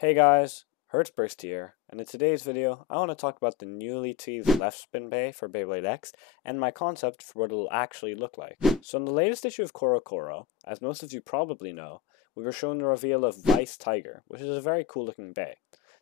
Hey guys, Hertzburst here, and in today's video, I want to talk about the newly teased left-spin bay for Beyblade X, and my concept for what it'll actually look like. So in the latest issue of Koro, as most of you probably know, we were shown the reveal of Vice Tiger, which is a very cool looking bay.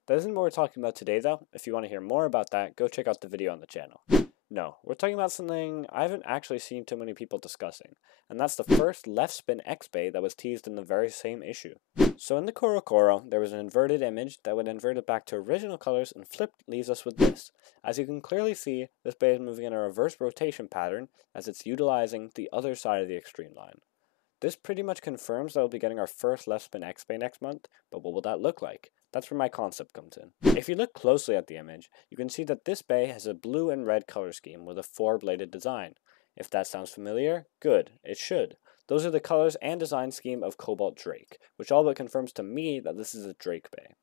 That isn't what we're talking about today though. If you want to hear more about that, go check out the video on the channel. No, we're talking about something I haven't actually seen too many people discussing, and that's the first left-spin X bay that was teased in the very same issue. So in the Koro, there was an inverted image that would invert it back to original colors, and flipped leaves us with this. As you can clearly see, this bay is moving in a reverse rotation pattern as it's utilizing the other side of the extreme line. This pretty much confirms that we'll be getting our first left-spin X bay next month, but what will that look like? That's where my concept comes in. If you look closely at the image, you can see that this bay has a blue and red color scheme with a four-bladed design. If that sounds familiar, good, it should. Those are the colors and design scheme of Cobalt Drake, which all but confirms to me that this is a Drake bay.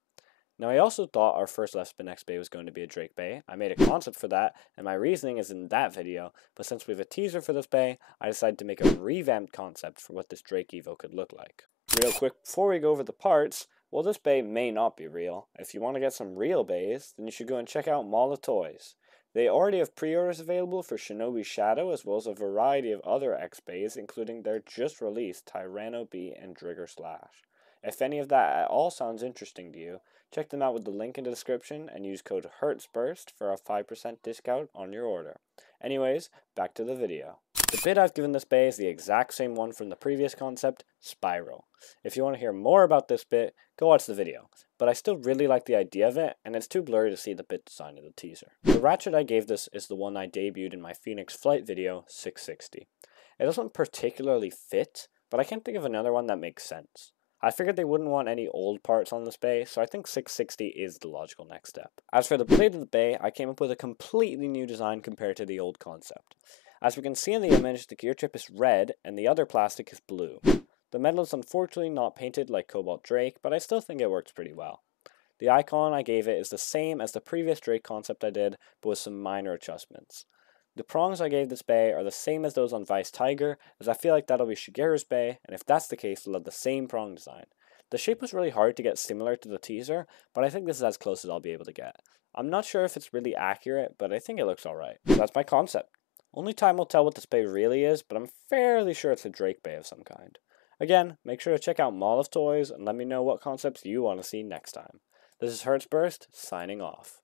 Now I also thought our first left-spin X bay was going to be a Drake bay. I made a concept for that, and my reasoning is in that video, but since we have a teaser for this bay, I decided to make a revamped concept for what this Drake Evo could look like. Real quick, before we go over the parts, well, this bay may not be real. If you want to get some real bays, then you should go and check out Mall of Toys. They already have pre-orders available for Shinobi Shadow, as well as a variety of other X bays, including their just released Tyranno B and Drigger Slash. If any of that at all sounds interesting to you, check them out with the link in the description and use code HERTZBURST for a 5% discount on your order. Anyways, back to the video. The bit I've given this bay is the exact same one from the previous concept, Spiral. If you want to hear more about this bit, go watch the video, but I still really like the idea of it, and it's too blurry to see the bit design in the teaser. The ratchet I gave this is the one I debuted in my Phoenix Flight video, 660. It doesn't particularly fit, but I can't think of another one that makes sense. I figured they wouldn't want any old parts on this bay, so I think 660 is the logical next step. As for the blade of the bay, I came up with a completely new design compared to the old concept. As we can see in the image, the gear chip is red and the other plastic is blue. The metal is unfortunately not painted like Cobalt Drake, but I still think it works pretty well. The icon I gave it is the same as the previous Drake concept I did, but with some minor adjustments. The prongs I gave this bay are the same as those on Vice Tiger, as I feel like that'll be Shigeru's bay, and if that's the case, they'll have the same prong design. The shape was really hard to get similar to the teaser, but I think this is as close as I'll be able to get. I'm not sure if it's really accurate, but I think it looks alright. So that's my concept. Only time will tell what this bay really is, but I'm fairly sure it's a Drake bay of some kind. Again, make sure to check out Mall of Toys and let me know what concepts you want to see next time. This is Hertzburst, signing off.